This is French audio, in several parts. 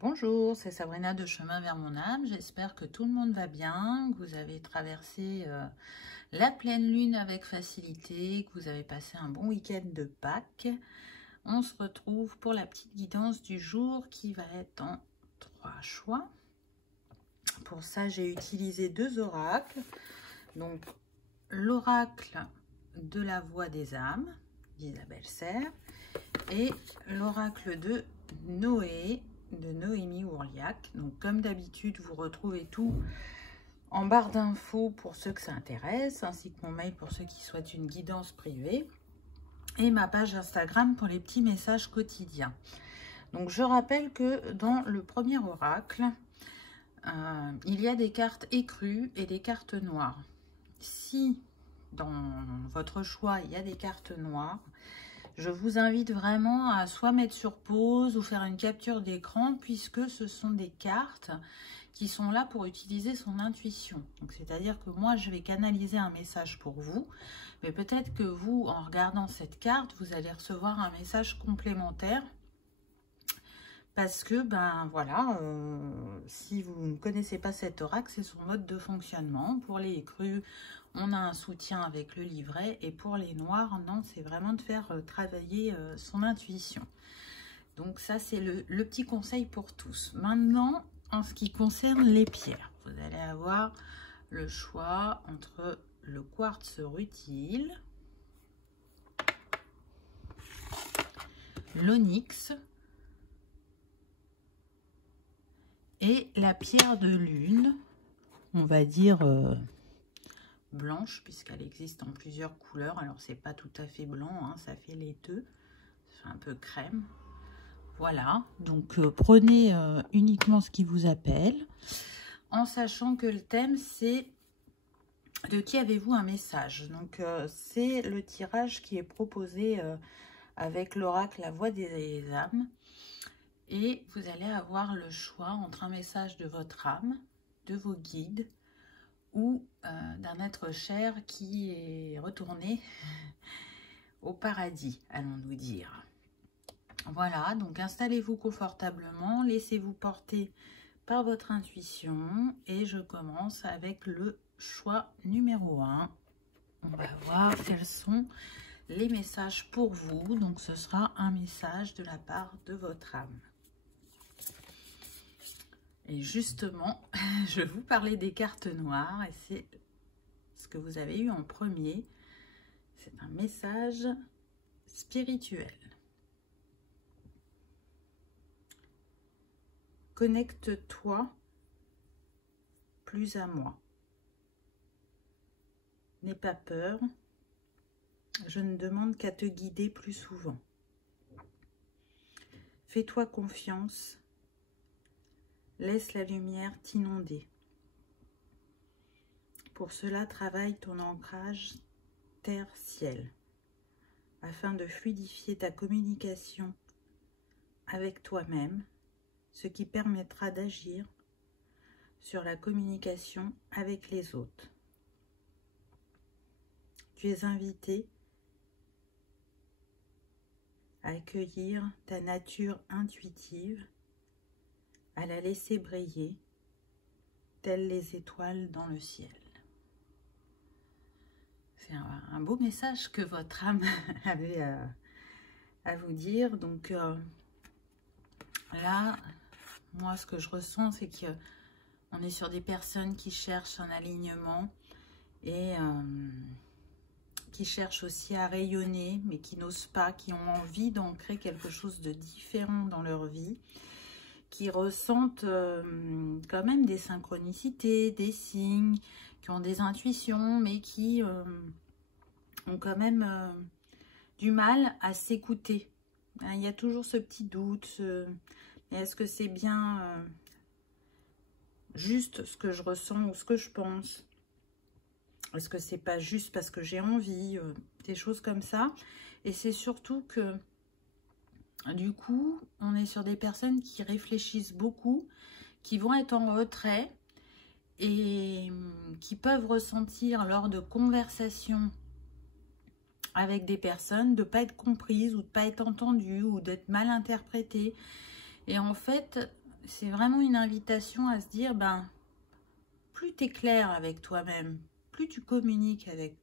Bonjour, c'est Sabrina de Chemin vers mon âme. J'espère que tout le monde va bien, que vous avez traversé la pleine lune avec facilité, que vous avez passé un bon week-end de Pâques. On se retrouve pour la petite guidance du jour qui va être en 3 choix. Pour ça, j'ai utilisé 2 oracles. Donc, l'oracle de la voix des âmes d'Isabelle Serre et l'oracle de Noé de Noémie Ourliac. Donc comme d'habitude, vous retrouvez tout en barre d'infos pour ceux que ça intéresse, ainsi que mon mail pour ceux qui souhaitent une guidance privée et ma page Instagram pour les petits messages quotidiens. Donc je rappelle que dans le premier oracle, il y a des cartes écrues et des cartes noires. Si dans votre choix il y a des cartes noires, je vous invite vraiment à soit mettre sur pause ou faire une capture d'écran, puisque ce sont des cartes qui sont là pour utiliser son intuition. C'est-à-dire que moi, je vais canaliser un message pour vous, mais peut-être que vous, en regardant cette carte, vous allez recevoir un message complémentaire. Parce que, ben voilà, si vous ne connaissez pas cet oracle, c'est son mode de fonctionnement. Pour les crus, on a un soutien avec le livret. Et pour les noirs, non, c'est vraiment de faire travailler son intuition. Donc ça, c'est le petit conseil pour tous. Maintenant, en ce qui concerne les pierres, vous allez avoir le choix entre le quartz rutile, l'onyx et la pierre de lune, on va dire blanche, puisqu'elle existe en plusieurs couleurs. Alors c'est pas tout à fait blanc, hein, ça fait laiteux, ça fait un peu crème. Voilà, donc prenez uniquement ce qui vous appelle, en sachant que le thème c'est de qui avez-vous un message. Donc c'est le tirage qui est proposé avec l'oracle La Voix des âmes. Et vous allez avoir le choix entre un message de votre âme, de vos guides, ou d'un être cher qui est retourné au paradis, allons-nous dire. Voilà, donc installez-vous confortablement, laissez-vous porter par votre intuition et je commence avec le choix numéro 1. On va voir quels sont les messages pour vous. Donc ce sera un message de la part de votre âme. Et justement, je vous parlais des cartes noires et c'est ce que vous avez eu en premier. C'est un message spirituel. Connecte-toi plus à moi. N'aie pas peur. Je ne demande qu'à te guider plus souvent. Fais-toi confiance. Laisse la lumière t'inonder. Pour cela, travaille ton ancrage terre-ciel afin de fluidifier ta communication avec toi-même, ce qui permettra d'agir sur la communication avec les autres. Tu es invité à accueillir ta nature intuitive, à la laisser briller, telles les étoiles dans le ciel. C'est un beau message que votre âme avait à vous dire. Donc là, moi, ce que je ressens, c'est qu'on est sur des personnes qui cherchent un alignement et qui cherchent aussi à rayonner, mais qui n'osent pas, qui ont envie d'ancrer quelque chose de différent dans leur vie, qui ressentent quand même des synchronicités, des signes, qui ont des intuitions, mais qui ont quand même du mal à s'écouter. Il y a toujours ce petit doute, est-ce que c'est bien juste ce que je ressens ou ce que je pense? Est-ce que c'est pas juste parce que j'ai envie, des choses comme ça? Et c'est surtout que du coup, on est sur des personnes qui réfléchissent beaucoup, qui vont être en retrait et qui peuvent ressentir lors de conversations avec des personnes de ne pas être comprises ou de ne pas être entendues ou d'être mal interprétées. Et en fait, c'est vraiment une invitation à se dire, ben, plus tu es clair avec toi-même, plus tu communiques avec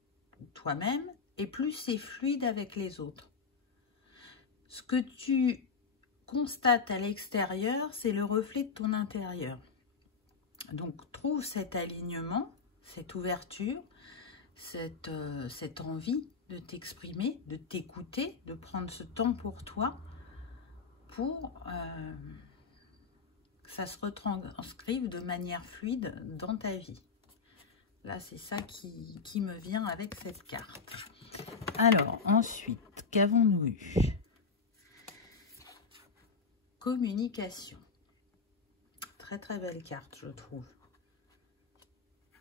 toi-même, et plus c'est fluide avec les autres. Ce que tu constates à l'extérieur, c'est le reflet de ton intérieur. Donc, trouve cet alignement, cette ouverture, cette envie de t'exprimer, de t'écouter, de prendre ce temps pour toi, pour que ça se retranscrive de manière fluide dans ta vie. Là, c'est ça qui me vient avec cette carte. Alors, ensuite, qu'avons-nous eu? Communication. Très, très belle carte, je trouve.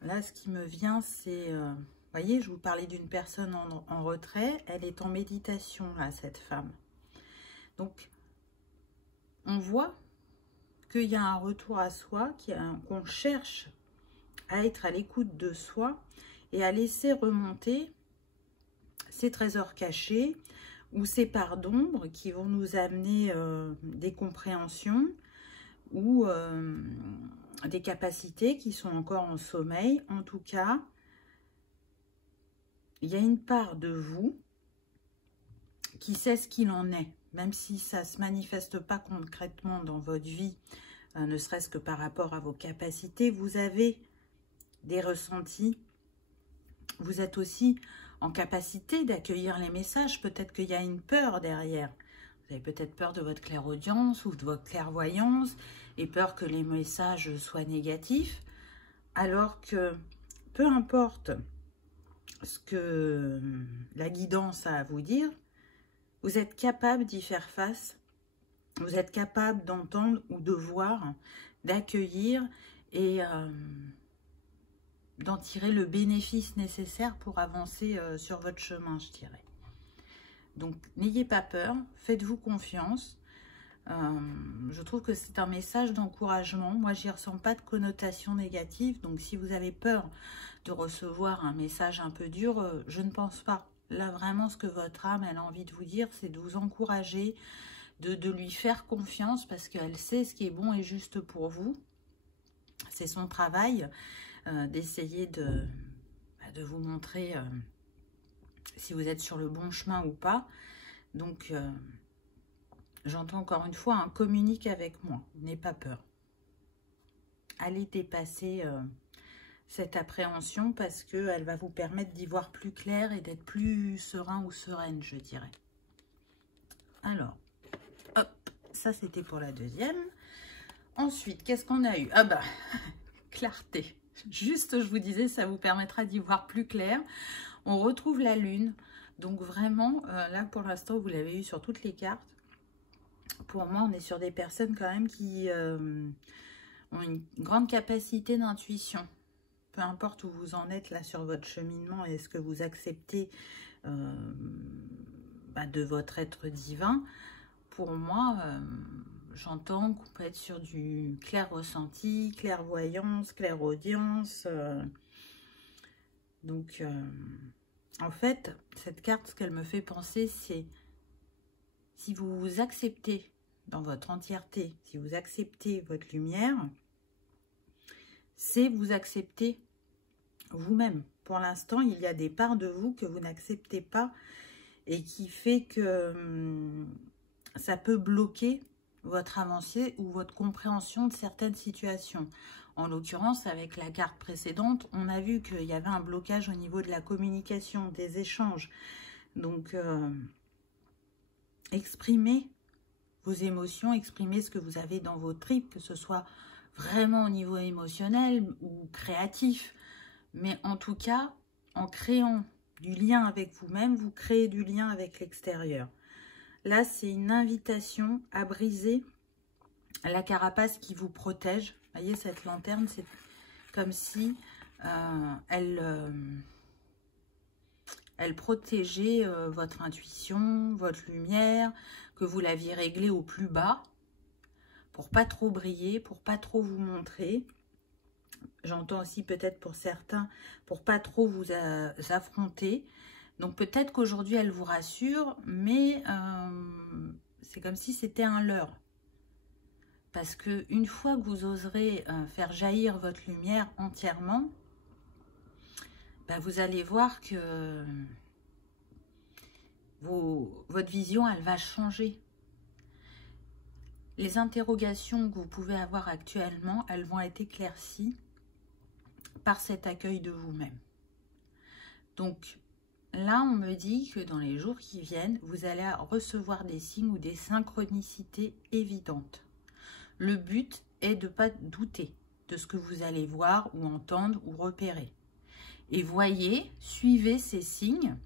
Là, ce qui me vient, c'est... vous voyez, je vous parlais d'une personne en retrait. Elle est en méditation, là, cette femme. Donc, on voit qu'il y a un retour à soi, qu'on cherche à être à l'écoute de soi et à laisser remonter ces trésors cachés ou ces parts d'ombre qui vont nous amener des compréhensions ou des capacités qui sont encore en sommeil. En tout cas, il y a une part de vous qui sait ce qu'il en est, même si ça ne se manifeste pas concrètement dans votre vie, ne serait-ce que par rapport à vos capacités. Vous avez des ressentis, vous êtes aussi en capacité d'accueillir les messages. Peut-être qu'il y a une peur derrière. Vous avez peut-être peur de votre clairaudience ou de votre clairvoyance et peur que les messages soient négatifs, alors que peu importe ce que la guidance a à vous dire, vous êtes capable d'y faire face, vous êtes capable d'entendre ou de voir, d'accueillir et d'en tirer le bénéfice nécessaire pour avancer sur votre chemin, je dirais. Donc, n'ayez pas peur, faites-vous confiance. Je trouve que c'est un message d'encouragement. Moi, j'y ressens pas de connotation négative. Donc, si vous avez peur de recevoir un message un peu dur, je ne pense pas. Là, vraiment, ce que votre âme elle a envie de vous dire, c'est de vous encourager, de lui faire confiance parce qu'elle sait ce qui est bon et juste pour vous. C'est son travail d'essayer de vous montrer si vous êtes sur le bon chemin ou pas. Donc, j'entends encore une fois, communique avec moi, n'aie pas peur. Allez dépasser cette appréhension parce qu'elle va vous permettre d'y voir plus clair et d'être plus serein ou sereine, je dirais. Alors, hop, ça c'était pour la deuxième. Ensuite, qu'est-ce qu'on a eu? Ah bah, clarté. Juste, je vous disais, ça vous permettra d'y voir plus clair. On retrouve la lune. Donc vraiment, là pour l'instant, vous l'avez eu sur toutes les cartes. Pour moi, on est sur des personnes quand même qui ont une grande capacité d'intuition. Peu importe où vous en êtes là sur votre cheminement et ce que vous acceptez de votre être divin. Pour moi, j'entends qu'on peut être sur du clair ressenti, clairvoyance, clairaudience. Donc, en fait, cette carte, ce qu'elle me fait penser, c'est si vous vous acceptez dans votre entièreté, si vous acceptez votre lumière, c'est vous accepter vous-même. Pour l'instant, il y a des parts de vous que vous n'acceptez pas et qui fait que ça peut bloquer votre avancée ou votre compréhension de certaines situations. En l'occurrence, avec la carte précédente, on a vu qu'il y avait un blocage au niveau de la communication, des échanges. Donc, exprimez vos émotions, exprimez ce que vous avez dans vos tripes, que ce soit vraiment au niveau émotionnel ou créatif. Mais en tout cas, en créant du lien avec vous-même, vous créez du lien avec l'extérieur. Là, c'est une invitation à briser la carapace qui vous protège. Vous voyez, cette lanterne, c'est comme si elle protégeait votre intuition, votre lumière, que vous l'aviez réglée au plus bas pour pas trop briller, pour pas trop vous montrer. J'entends aussi peut-être pour certains, pour pas trop vous affronter. Donc peut-être qu'aujourd'hui elle vous rassure, mais c'est comme si c'était un leurre. Parce que une fois que vous oserez faire jaillir votre lumière entièrement, ben vous allez voir que votre vision, elle va changer. Les interrogations que vous pouvez avoir actuellement, elles vont être éclaircies par cet accueil de vous-même. Donc là, on me dit que dans les jours qui viennent, vous allez recevoir des signes ou des synchronicités évidentes. Le but est de ne pas douter de ce que vous allez voir ou entendre ou repérer. Et voyez, suivez ces signes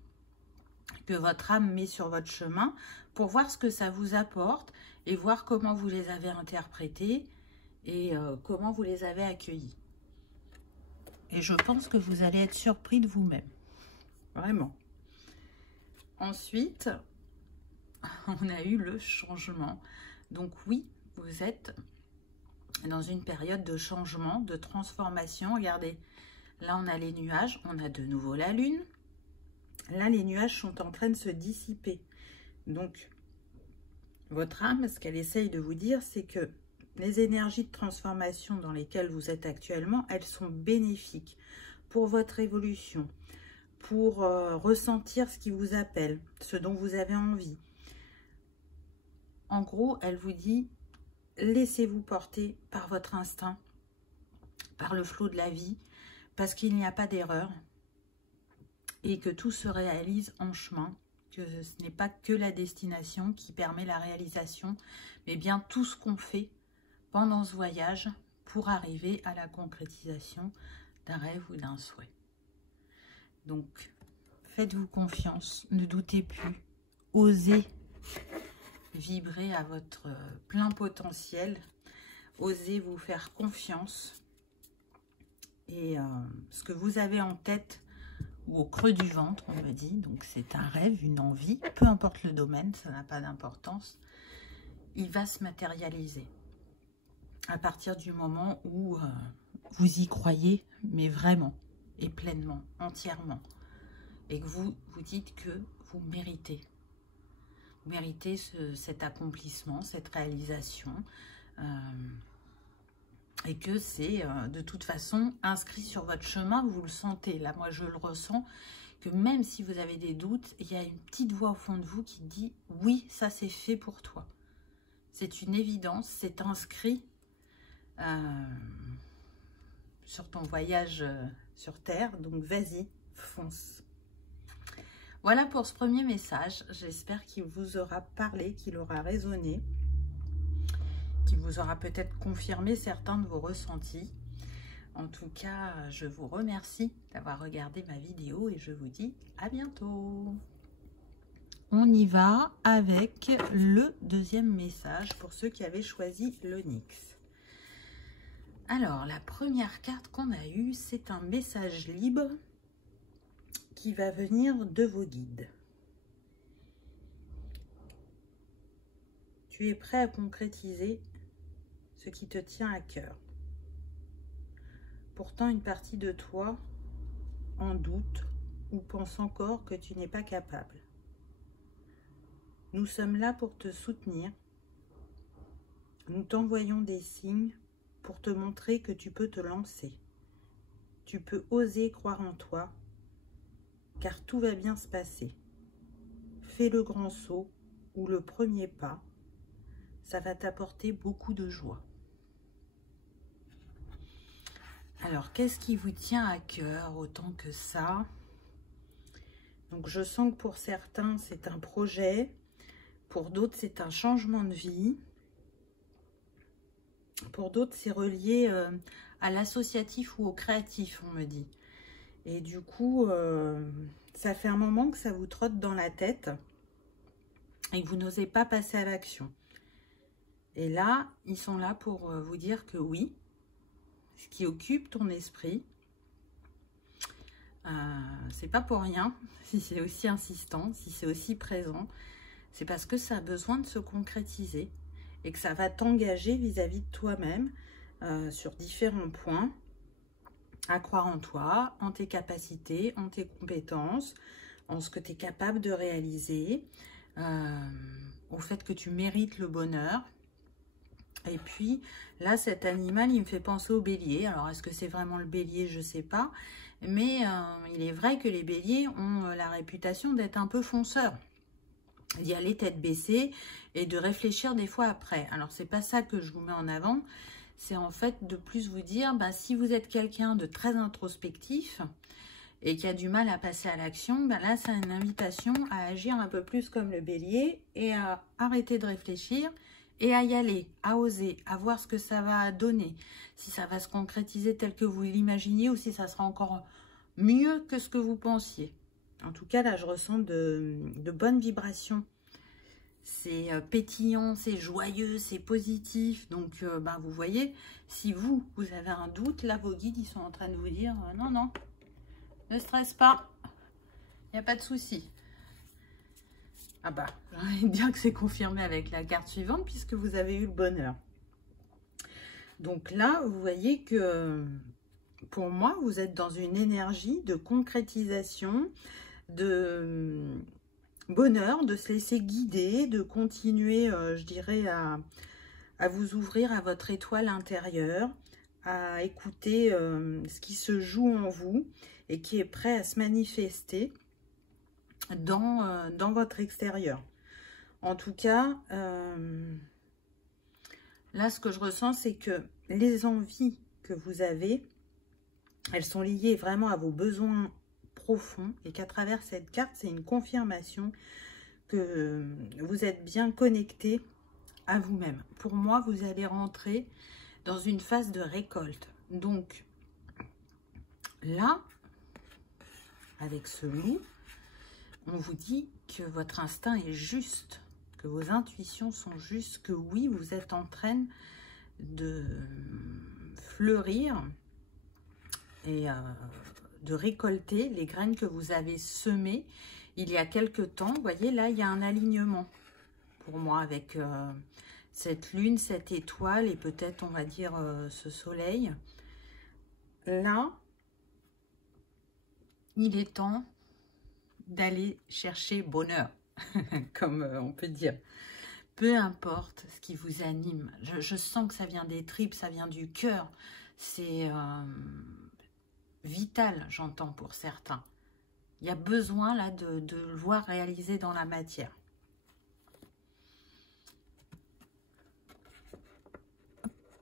que votre âme met sur votre chemin pour voir ce que ça vous apporte et voir comment vous les avez interprétés et comment vous les avez accueillis. Et je pense que vous allez être surpris de vous-même. Vraiment. Ensuite, on a eu le changement. Donc oui, vous êtes dans une période de changement, de transformation. Regardez, là on a les nuages, on a de nouveau la lune. Là, les nuages sont en train de se dissiper. Donc, votre âme, ce qu'elle essaye de vous dire, c'est que les énergies de transformation dans lesquelles vous êtes actuellement, elles sont bénéfiques pour votre évolution, pour ressentir ce qui vous appelle, ce dont vous avez envie. En gros, elle vous dit, laissez-vous porter par votre instinct, par le flot de la vie, parce qu'il n'y a pas d'erreur et que tout se réalise en chemin, que ce n'est pas que la destination qui permet la réalisation, mais bien tout ce qu'on fait pendant ce voyage pour arriver à la concrétisation d'un rêve ou d'un souhait. Donc, faites-vous confiance, ne doutez plus, osez vibrer à votre plein potentiel, osez vous faire confiance et ce que vous avez en tête ou au creux du ventre, on me dit, donc c'est un rêve, une envie, peu importe le domaine, ça n'a pas d'importance, il va se matérialiser à partir du moment où vous y croyez, mais vraiment et pleinement, entièrement, et que vous vous dites que vous méritez. Vous méritez cet accomplissement, cette réalisation, et que c'est de toute façon inscrit sur votre chemin, vous le sentez. Là, moi, je le ressens, que même si vous avez des doutes, il y a une petite voix au fond de vous qui dit « Oui, ça c'est fait pour toi ». C'est une évidence, c'est inscrit sur ton voyage sur Terre, donc vas-y, fonce. Voilà pour ce premier message, j'espère qu'il vous aura parlé, qu'il aura résonné, qu'il vous aura peut-être confirmé certains de vos ressentis. En tout cas, je vous remercie d'avoir regardé ma vidéo et je vous dis à bientôt. On y va avec le deuxième message pour ceux qui avaient choisi l'Onyx. Alors, la première carte qu'on a eue, c'est un message libre qui va venir de vos guides. Tu es prêt à concrétiser ce qui te tient à cœur. Pourtant, une partie de toi en doute ou pense encore que tu n'es pas capable. Nous sommes là pour te soutenir. Nous t'envoyons des signes pour te montrer que tu peux te lancer. Tu peux oser croire en toi, car tout va bien se passer. Fais le grand saut ou le premier pas. Ça va t'apporter beaucoup de joie. Alors, qu'est-ce qui vous tient à cœur autant que ça? Donc, je sens que pour certains, c'est un projet. Pour d'autres, c'est un changement de vie. Pour d'autres, c'est relié à l'associatif ou au créatif, on me dit. Et du coup, ça fait un moment que ça vous trotte dans la tête et que vous n'osez pas passer à l'action. Et là, ils sont là pour vous dire que oui, ce qui occupe ton esprit, c'est pas pour rien, si c'est aussi insistant, si c'est aussi présent, c'est parce que ça a besoin de se concrétiser et que ça va t'engager vis-à-vis de toi-même sur différents points, à croire en toi, en tes capacités, en tes compétences, en ce que tu es capable de réaliser, au fait que tu mérites le bonheur, Et puis, là, cet animal, il me fait penser au bélier. Alors, est-ce que c'est vraiment le bélier? Je ne sais pas. Mais il est vrai que les béliers ont la réputation d'être un peu fonceurs. D'y aller tête baissée et de réfléchir des fois après. Alors, c'est pas ça que je vous mets en avant. C'est en fait de plus vous dire, bah, si vous êtes quelqu'un de très introspectif et qui a du mal à passer à l'action, bah là, c'est une invitation à agir un peu plus comme le bélier et à arrêter de réfléchir et à y aller, à oser, à voir ce que ça va donner. Si ça va se concrétiser tel que vous l'imaginiez ou si ça sera encore mieux que ce que vous pensiez. En tout cas, là, je ressens de bonnes vibrations. C'est pétillant, c'est joyeux, c'est positif. Donc, ben, vous voyez, si vous avez un doute, là, vos guides, ils sont en train de vous dire non, non, ne stresse pas, il n'y a pas de souci. Ah bah, j'ai envie de dire que c'est confirmé avec la carte suivante puisque vous avez eu le bonheur. Donc là, vous voyez que pour moi, vous êtes dans une énergie de concrétisation, de bonheur, de se laisser guider, de continuer, je dirais, à vous ouvrir à votre étoile intérieure, à écouter ce qui se joue en vous et qui est prêt à se manifester dans votre extérieur. En tout cas, là, ce que je ressens, c'est que les envies que vous avez, elles sont liées vraiment à vos besoins profonds et qu'à travers cette carte, c'est une confirmation que vous êtes bien connecté à vous-même. Pour moi, vous allez rentrer dans une phase de récolte. Donc, là, avec ce loup, on vous dit que votre instinct est juste, que vos intuitions sont justes, que oui, vous êtes en train de fleurir et de récolter les graines que vous avez semées il y a quelque temps. Vous voyez, là, il y a un alignement pour moi avec cette lune, cette étoile et peut-être, on va dire, ce soleil. Là, il est temps d'aller chercher bonheur, comme on peut dire. Peu importe ce qui vous anime. Je sens que ça vient des tripes, ça vient du cœur. C'est vital, j'entends, pour certains. Il y a besoin là de le voir réalisé dans la matière.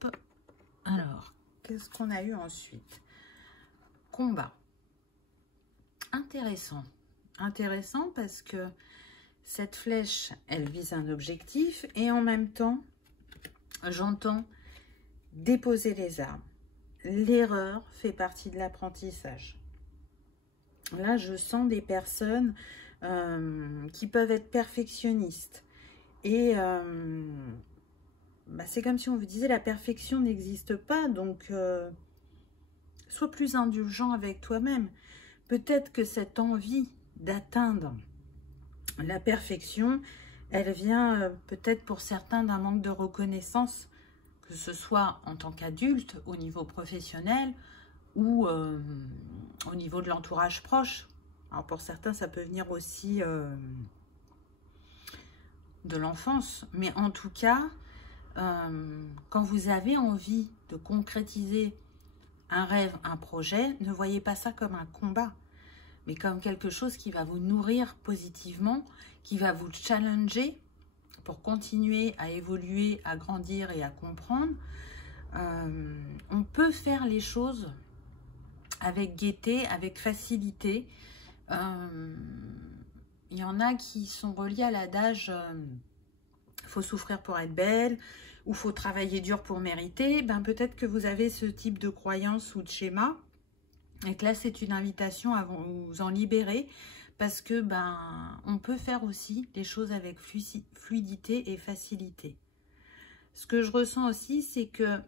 Hop. Alors, qu'est-ce qu'on a eu ensuite? Combat. Intéressant. Intéressant parce que cette flèche, elle vise un objectif et en même temps, j'entends déposer les armes. L'erreur fait partie de l'apprentissage. Là, je sens des personnes qui peuvent être perfectionnistes. Et bah, c'est comme si on vous disait la perfection n'existe pas. Donc, sois plus indulgent avec toi-même. Peut-être que cette envie d'atteindre la perfection, elle vient peut-être pour certains d'un manque de reconnaissance, que ce soit en tant qu'adulte, au niveau professionnel ou au niveau de l'entourage proche. Alors pour certains, ça peut venir aussi de l'enfance. Mais en tout cas, quand vous avez envie de concrétiser un rêve, un projet, ne voyez pas ça comme un combat, mais comme quelque chose qui va vous nourrir positivement, qui va vous challenger pour continuer à évoluer, à grandir et à comprendre. On peut faire les choses avec gaieté, avec facilité. Il y en a qui sont reliés à l'adage faut souffrir pour être belle ou faut travailler dur pour mériter. Ben, peut-être que vous avez ce type de croyance ou de schéma. Et que là, c'est une invitation à vous en libérer parce que ben, on peut faire aussi les choses avec fluidité et facilité. Ce que je ressens aussi, c'est que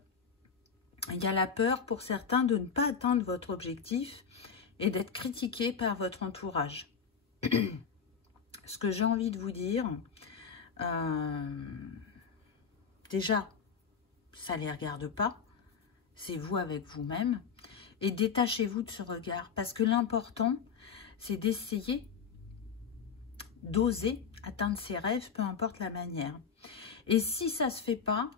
il y a la peur pour certains de ne pas atteindre votre objectif et d'être critiqué par votre entourage. Ce que j'ai envie de vous dire, déjà, ça ne les regarde pas, c'est vous avec vous-même. Et détachez-vous de ce regard. Parce que l'important, c'est d'essayer, d'oser atteindre ses rêves, peu importe la manière. Et si ça ne se fait pas,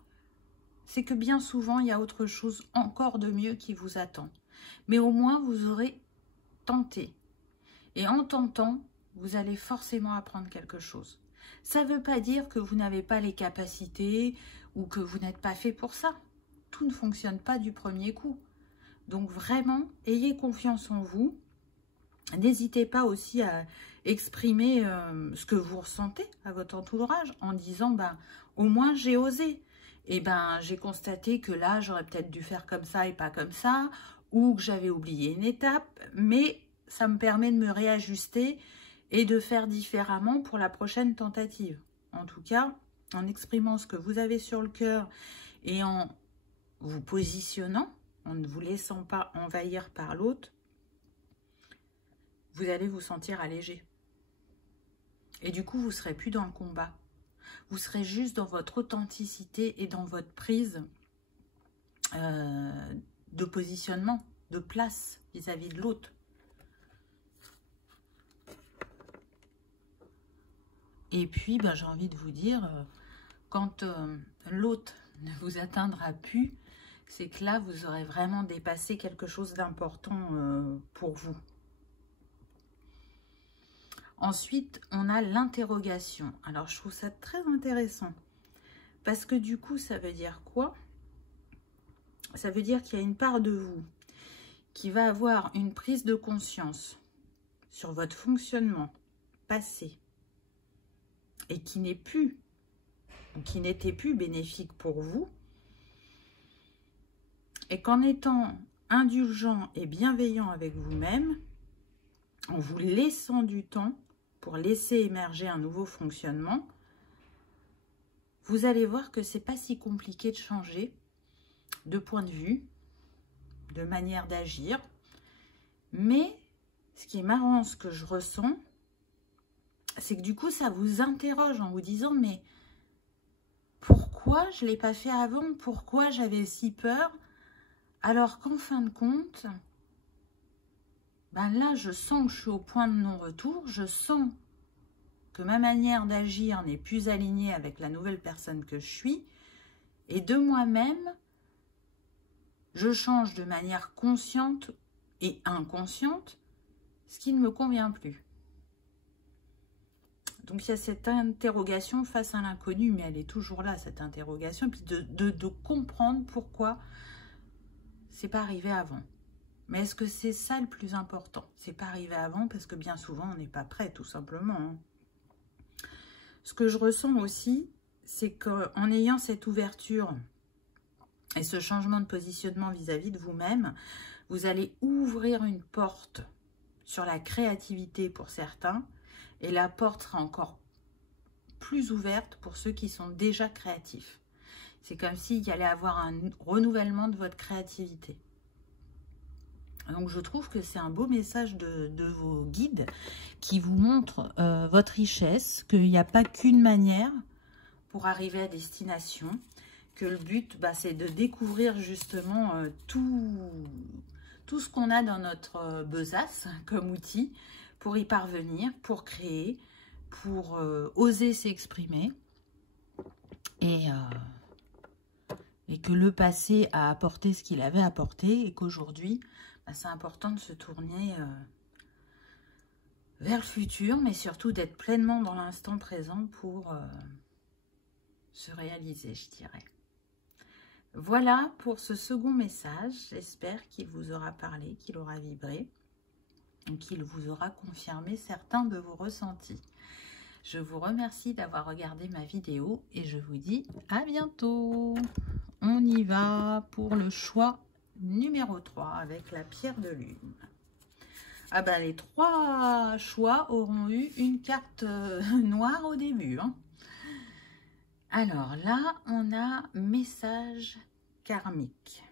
c'est que bien souvent, il y a autre chose encore de mieux qui vous attend. Mais au moins, vous aurez tenté. Et en tentant, vous allez forcément apprendre quelque chose. Ça ne veut pas dire que vous n'avez pas les capacités ou que vous n'êtes pas fait pour ça. Tout ne fonctionne pas du premier coup. Donc vraiment, ayez confiance en vous. N'hésitez pas aussi à exprimer ce que vous ressentez à votre entourage en disant, au moins j'ai osé. Et j'ai constaté que là, j'aurais peut-être dû faire comme ça et pas comme ça, ou que j'avais oublié une étape, mais ça me permet de me réajuster et de faire différemment pour la prochaine tentative. En tout cas, en exprimant ce que vous avez sur le cœur et en vous positionnant, en ne vous laissant pas envahir par l'autre, vous allez vous sentir allégé. Et du coup, vous ne serez plus dans le combat. Vous serez juste dans votre authenticité et dans votre prise de positionnement, de place vis-à-vis de l'autre. Et puis, j'ai envie de vous dire, quand l'autre ne vous atteindra plus, c'est que là, vous aurez vraiment dépassé quelque chose d'important pour vous. Ensuite, on a l'interrogation. Alors, je trouve ça très intéressant. Parce que du coup, ça veut dire quoi? Ça veut dire qu'il y a une part de vous qui va avoir une prise de conscience sur votre fonctionnement passé et qui n'est plus, ou qui n'était plus bénéfique pour vous. Et qu'en étant indulgent et bienveillant avec vous-même, en vous laissant du temps pour laisser émerger un nouveau fonctionnement, vous allez voir que c'est pas si compliqué de changer de point de vue, de manière d'agir. Mais ce qui est marrant, ce que je ressens, c'est que du coup, ça vous interroge en vous disant, mais pourquoi je ne l'ai pas fait avant? Pourquoi j'avais si peur? Alors qu'en fin de compte, là, je sens que je suis au point de non-retour. Je sens que ma manière d'agir n'est plus alignée avec la nouvelle personne que je suis. Et de moi-même, je change de manière consciente et inconsciente ce qui ne me convient plus. Donc, il y a cette interrogation face à l'inconnu, mais elle est toujours là, cette interrogation. Puis de comprendre pourquoi c'est pas arrivé avant. Mais est-ce que c'est ça le plus important? C'est pas arrivé avant parce que bien souvent, on n'est pas prêt, tout simplement. Hein. Ce que je ressens aussi, c'est qu'en ayant cette ouverture et ce changement de positionnement vis-à-vis de vous-même, vous allez ouvrir une porte sur la créativité pour certains, et la porte sera encore plus ouverte pour ceux qui sont déjà créatifs. C'est comme s'il y allait avoir un renouvellement de votre créativité. Donc, je trouve que c'est un beau message de vos guides qui vous montrent votre richesse, qu'il n'y a pas qu'une manière pour arriver à destination, que le but, c'est de découvrir justement tout ce qu'on a dans notre besace comme outil pour y parvenir, pour créer, pour oser s'exprimer. Et que le passé a apporté ce qu'il avait apporté et qu'aujourd'hui, c'est important de se tourner vers le futur, mais surtout d'être pleinement dans l'instant présent pour se réaliser, je dirais. Voilà pour ce second message. J'espère qu'il vous aura parlé, qu'il aura vibré, qu'il vous aura confirmé certains de vos ressentis. Je vous remercie d'avoir regardé ma vidéo et je vous dis à bientôt. On y va pour le choix numéro 3 avec la pierre de lune. Ah les 3 choix auront eu une carte noire au début. Hein. Alors là, on a message karmique.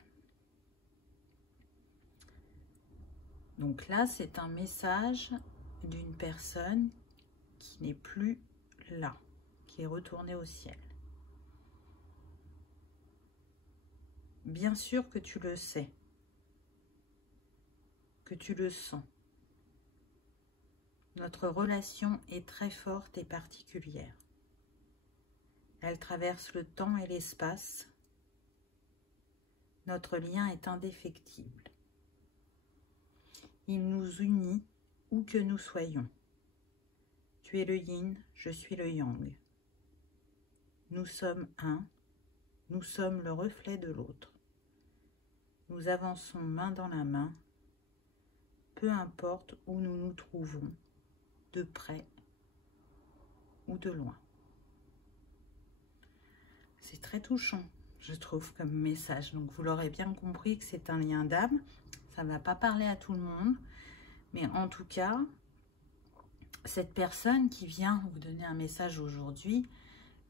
Donc là, c'est un message d'une personne qui n'est plus là, qui est retournée au ciel. Bien sûr que tu le sais, que tu le sens. Notre relation est très forte et particulière. Elle traverse le temps et l'espace. Notre lien est indéfectible. Il nous unit où que nous soyons. Tu es le yin, je suis le yang. Nous sommes un, nous sommes le reflet de l'autre. Nous avançons main dans la main, peu importe où nous nous trouvons, de près ou de loin. C'est très touchant, je trouve, comme message. Donc, vous l'aurez bien compris que c'est un lien d'âme. Ça ne va pas parler à tout le monde. Mais en tout cas, cette personne qui vient vous donner un message aujourd'hui,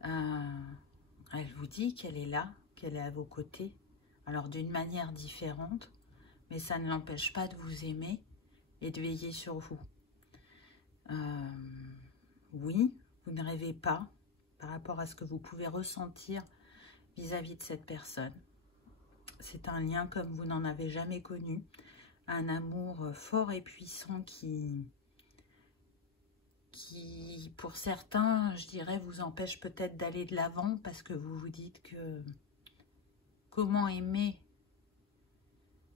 elle vous dit qu'elle est là, qu'elle est à vos côtés. Alors, d'une manière différente, mais ça ne l'empêche pas de vous aimer et de veiller sur vous. Oui, vous ne rêvez pas par rapport à ce que vous pouvez ressentir vis-à-vis de cette personne. C'est un lien comme vous n'en avez jamais connu, un amour fort et puissant qui pour certains, je dirais, vous empêche peut-être d'aller de l'avant parce que vous vous dites que comment aimer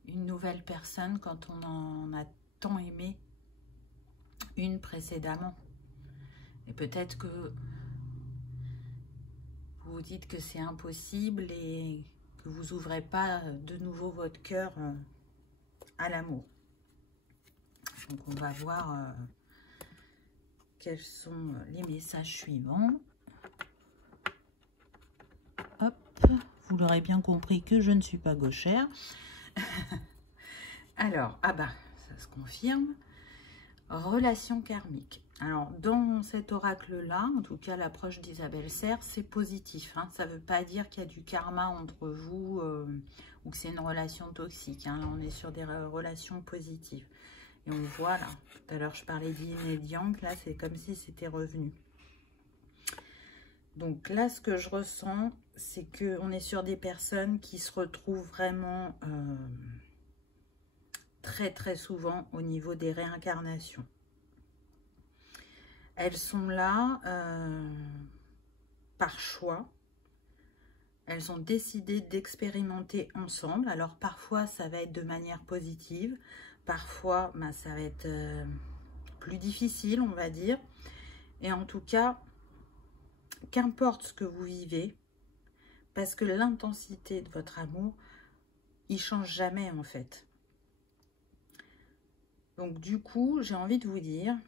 une nouvelle personne quand on en a tant aimé une précédemment. Et peut-être que vous vous dites que c'est impossible et que vous n'ouvrez pas de nouveau votre cœur à l'amour. Donc on va voir quels sont les messages suivants. Hop, vous l'aurez bien compris que je ne suis pas gauchère. Alors, ah bah, ça se confirme. Relation karmique. Alors, dans cet oracle-là, en tout cas l'approche d'Isabelle Serre, c'est positif. Hein. Ça ne veut pas dire qu'il y a du karma entre vous ou que c'est une relation toxique. Hein. Là, on est sur des relations positives. Et on voit là, tout à l'heure je parlais d'yin et de yang, là c'est comme si c'était revenu. Donc là, ce que je ressens, c'est qu'on est sur des personnes qui se retrouvent vraiment très souvent au niveau des réincarnations. Elles sont là par choix. Elles ont décidé d'expérimenter ensemble. Alors parfois, ça va être de manière positive. Parfois, bah, ça va être plus difficile, on va dire. Et en tout cas, qu'importe ce que vous vivez, parce que l'intensité de votre amour, il ne change jamais en fait. Donc du coup, j'ai envie de vous dire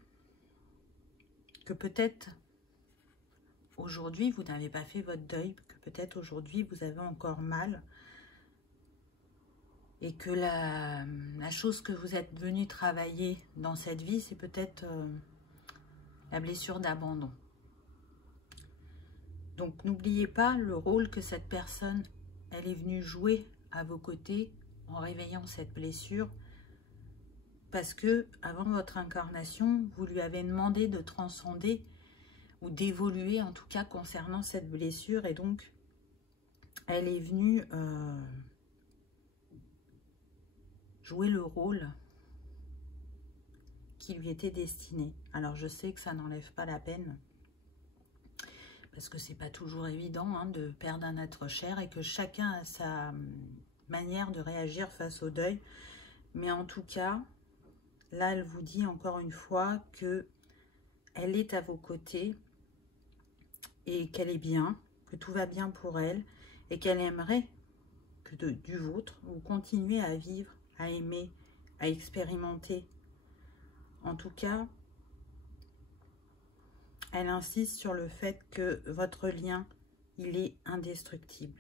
que peut-être aujourd'hui, vous n'avez pas fait votre deuil, que peut-être aujourd'hui, vous avez encore mal. Et que la chose que vous êtes venu travailler dans cette vie, c'est peut-être la blessure d'abandon. Donc, n'oubliez pas le rôle que cette personne, elle est venue jouer à vos côtés en réveillant cette blessure. Parce que, avant votre incarnation, vous lui avez demandé de transcender ou d'évoluer, en tout cas, concernant cette blessure. Et donc, elle est venue jouer le rôle qui lui était destiné. Alors, je sais que ça n'enlève pas la peine. Parce que c'est pas toujours évident hein, de perdre un être cher et que chacun a sa manière de réagir face au deuil. Mais en tout cas, là, elle vous dit encore une fois que elle est à vos côtés et qu'elle est bien, que tout va bien pour elle et qu'elle aimerait que du vôtre, vous continuez à vivre, à aimer, à expérimenter. En tout cas, elle insiste sur le fait que votre lien, il est indestructible.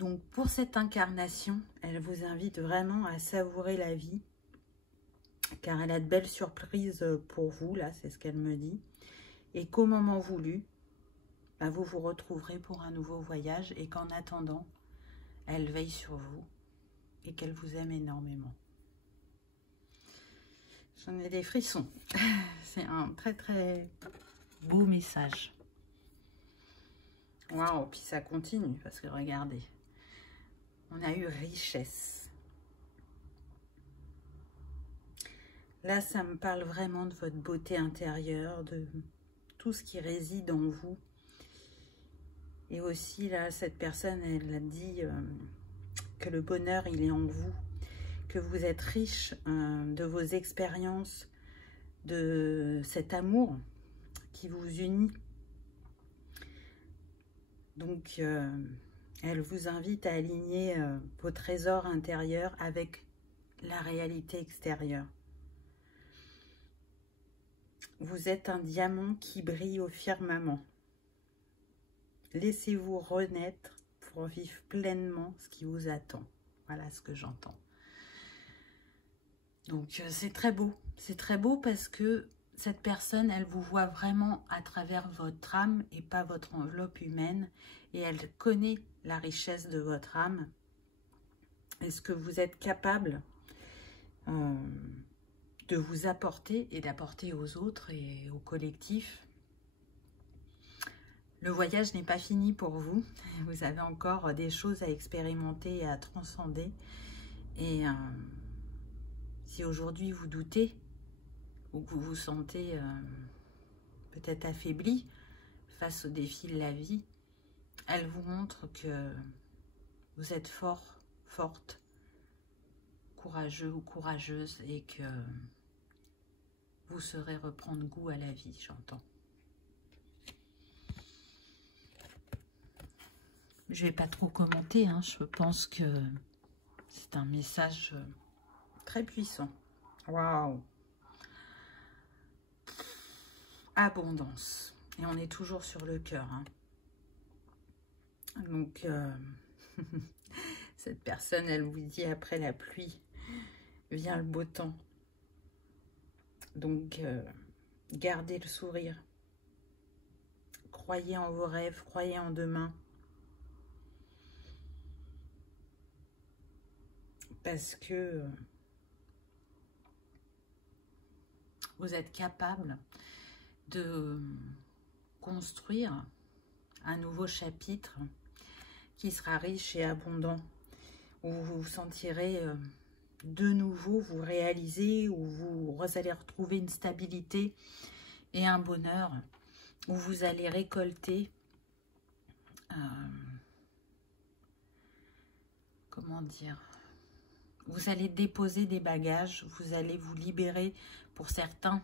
Donc, pour cette incarnation, elle vous invite vraiment à savourer la vie, car elle a de belles surprises pour vous, là, c'est ce qu'elle me dit. Et qu'au moment voulu, bah, vous vous retrouverez pour un nouveau voyage et qu'en attendant, elle veille sur vous et qu'elle vous aime énormément. J'en ai des frissons. C'est un très beau message. Waouh, puis ça continue parce que regardez, on a eu richesse. Là, ça me parle vraiment de votre beauté intérieure, de tout ce qui réside en vous Et aussi, là, cette personne, elle a dit que le bonheur, il est en vous, que vous êtes riche de vos expériences, de cet amour qui vous unit. Donc, elle vous invite à aligner vos trésors intérieurs avec la réalité extérieure. Vous êtes un diamant qui brille au firmament. Laissez-vous renaître pour vivre pleinement ce qui vous attend. Voilà ce que j'entends. Donc, c'est très beau. C'est très beau parce que cette personne, elle vous voit vraiment à travers votre âme et pas votre enveloppe humaine. Et elle connaît la richesse de votre âme. Et ce que vous êtes capable de vous apporter et d'apporter aux autres et au collectif. Le voyage n'est pas fini pour vous. Vous avez encore des choses à expérimenter et à transcender. Et si aujourd'hui vous doutez ou que vous vous sentez peut-être affaibli face aux défis de la vie, elle vous montre que vous êtes fort, forte, courageux ou courageuse et que vous saurez reprendre goût à la vie, j'entends. Je ne vais pas trop commenter, hein. Je pense que c'est un message très puissant. Waouh! Abondance. Et on est toujours sur le cœur. Hein. Donc, cette personne, elle vous dit après la pluie, vient le beau temps. Donc, gardez le sourire. Croyez en vos rêves, croyez en demain. Parce que vous êtes capable de construire un nouveau chapitre qui sera riche et abondant, où vous vous sentirez de nouveau vous réaliser, où vous allez retrouver une stabilité et un bonheur, où vous allez récolter comment dire, vous allez déposer des bagages, vous allez vous libérer pour certains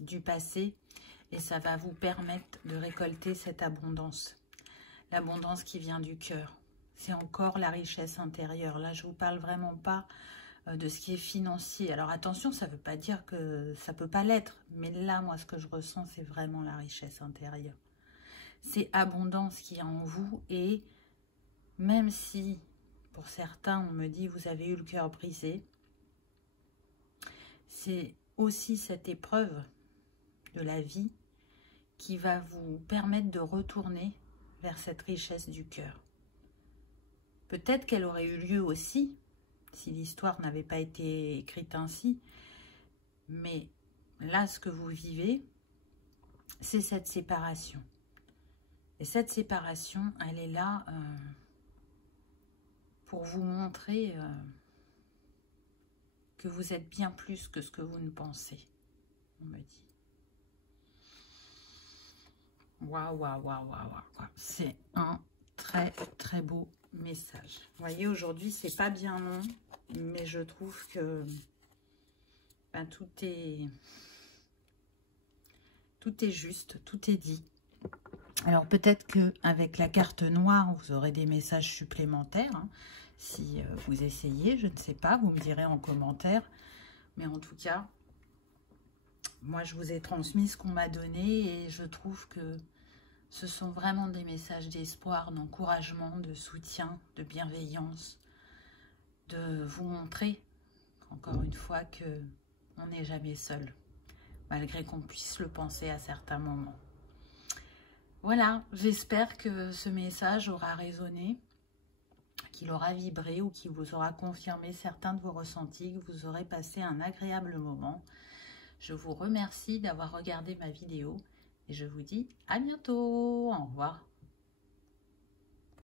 du passé et ça va vous permettre de récolter cette abondance. L'abondance qui vient du cœur. C'est encore la richesse intérieure. Là, je ne vous parle vraiment pas de ce qui est financier. Alors attention, ça ne veut pas dire que ça ne peut pas l'être. Mais là, moi, ce que je ressens, c'est vraiment la richesse intérieure. C'est abondance qui est en vous et même si... Pour certains, on me dit, vous avez eu le cœur brisé. C'est aussi cette épreuve de la vie qui va vous permettre de retourner vers cette richesse du cœur. Peut-être qu'elle aurait eu lieu aussi, si l'histoire n'avait pas été écrite ainsi. Mais là, ce que vous vivez, c'est cette séparation. Et cette séparation, elle est là... pour vous montrer que vous êtes bien plus que ce que vous ne pensez, on me dit. Waouh, waouh, waouh, waouh. C'est un très, très beau message. Vous voyez, aujourd'hui, c'est pas bien long, mais je trouve que ben, tout est juste, tout est dit. Alors peut-être qu'avec la carte noire, vous aurez des messages supplémentaires. Hein, si vous essayez, je ne sais pas, vous me direz en commentaire. Mais en tout cas, moi je vous ai transmis ce qu'on m'a donné et je trouve que ce sont vraiment des messages d'espoir, d'encouragement, de soutien, de bienveillance, de vous montrer, encore une fois, qu'on n'est jamais seul, malgré qu'on puisse le penser à certains moments. Voilà, j'espère que ce message aura résonné, qu'il aura vibré ou qu'il vous aura confirmé certains de vos ressentis, que vous aurez passé un agréable moment. Je vous remercie d'avoir regardé ma vidéo et je vous dis à bientôt. Au revoir.